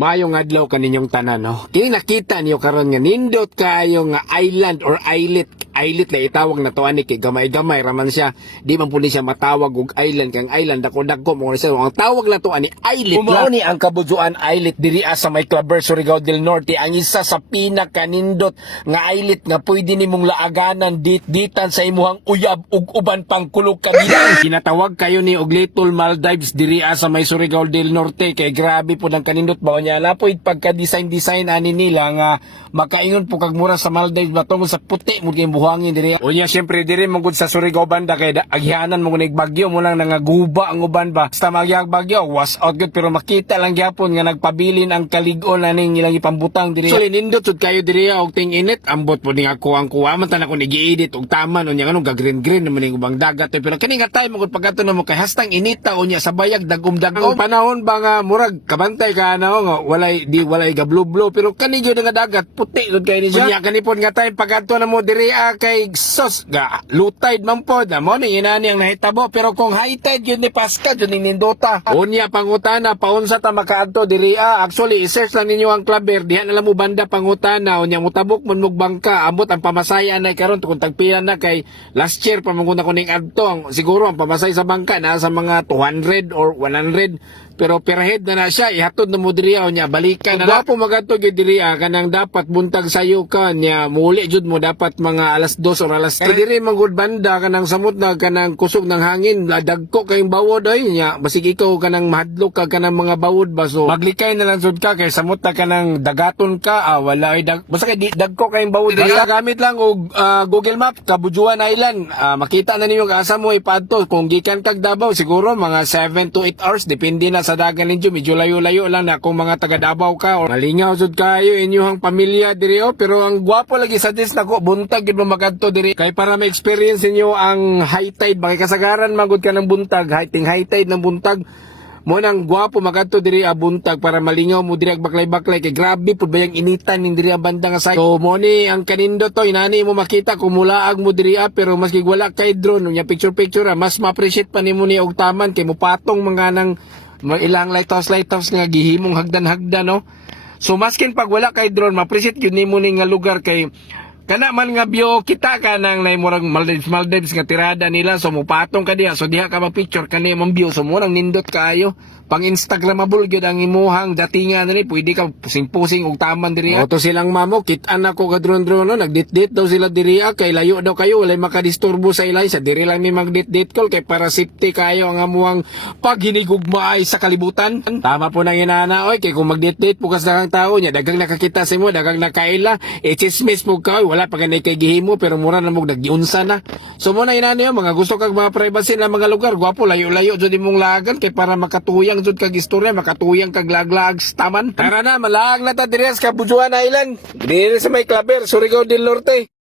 Maayong adlaw kaninyong tanan no. Kini nakita niyo karon nga nindot kayo nga island or islet islet la itawag na to ani kay gamay-gamay raman siya. Di man puli siya matawag og island kang island dako dako mo siya. Ang tawag na to ani islet. Umao ni ang kabudjuan islet diri sa may Claver Surigao del Norte ang isa sa pinakanindot nga islet nga pwede nimong laaganan dit-ditan sa imuhang uyab ug uban pang kulog kabilang. Kinatawag kayo ni og Little Maldives diri sa may Surigao del Norte kay grabe po ang kanindot ba niya lapoy pagka-design-design ani nila nga makaingon po kag mura sa Maldives ba tungod sa puti mo kay buhangin diri. Unya syempre diri mo gud sa Surigao banda kay agyanan mo nig bagyo mo lang nangaguba ang uban ba. Basta magyag bagyo was out good pero makita lang gyapon nga nagpabilin ang kalig-on aning ilang ipambutang diri. So nindot sud kayo diri og ting init ambot po ning ako ang kuha man tan ako nigi-edit og tama no nya kanong green green naman ning ubang dagat pero kani nga time mo pagkato na mo kay hastang inita unya sa bayag dagom-dagom. Ang panahon ba nga murag kabantay ka na nga walay di walay ga blue blue pero kani gyud nga dagat puti jud kay ni siya. Unya kanipon nga time pagkato na mo diri ah, kay sos ga tide man pod na mo ni inani ang nahitabo. Pero kung high tide yun ni Pascal yun ni Nindota. Unya pangutana paunsa ta makaadto diri ah. actually i-search lang ninyo ang clubber diha na lang mo banda pangutana. Unya mutabok man mog bangka amot ang pamasaya na karon. Kung tagpila na kay last year pamanguna ko ning adto. Ang siguro ang pamasay sa bangka na sa mga 200 or 100 pero per head na na siya ihatod na mo diriya unya balikan na Gwapo magadto gyud diriya kanang dapat buntag sayo ka nya muli jud mo dapat mga alas 2 or alas 3 diri magud banda kanang samot na kanang kusog ng hangin dagko kayong bawod ay nya. Basig ikaw kanang mahadlok ka kanang mga bawod ba so maglikay na lang sud ka kay samot na kanang dagaton ka ah, wala ay dag basta kay di dagko kayong bawod. Basta gamit lang og ah, Google Map Kabujuan Island. Ah, makita na ninyo asa mo ipadto kung gikan kag Davao siguro mga 7 to 8 hours depende na sa dagan ninyo. Medyo layo-layo lang na kung mga taga Davao ka or malingaw jud kayo inyong pamilya diri oh. pero ang gwapo lagi sa dis nako buntag gid magadto diri. Kay para ma-experience ninyo ang high tide bakay kasagaran magud ka ng buntag. High ting high tide ng buntag. Mo nang gwapo magadto diri a buntag para malingaw mo diri baklay-baklay. Kay grabe pud bayang initan nin diri banda nga side. So mo ni ang kanindo to inani mo makita kung mulaag mo diri a pero maski wala kay drone unya picture picture ah, mas ma-appreciate pa nimo ni og taman. Kay mo patong mga nang mga ilang lighthouse lighthouse nga gihimong hagdan-hagdan no. So maskin pag wala kay drone ma-appreciate gyud nimo ni nga lugar kay kana man nga bio kita ka nang nay murag Maldives Maldives nga tirada nila so ka diha. So diha ka ma-picture kani mong view so murang nindot kaayo. Pang instagramable gyud ang imuhang datingan ni. Pwede ka pusing-pusing og taman diri. Oto silang mamo kitaan ako ka drone drone no? Nagdit-dit daw sila diri ah, kay layo daw kayo walay makadisturbo sa ilay. Sa diri lang mi magdit-dit call kay para safety kayo ang amuang paghinigugma ay sa kalibutan. Tama po nang inana oy kay kung magdit-dit pukas na tao nya dagang nakakita sa imo dagang nakaila e chismis po ka wala pa ganay kay gihimo pero mura na mo nagiunsa na. So mo na inana yo mga gusto kag mga privacy na mga lugar gwapo layo-layo jud imong lagan kay para makatuyang jud kag istorya makatuyang kag laglag taman tara na malag na ta diri sa Kabujuan Island. Diri sa may Claver Surigao del Norte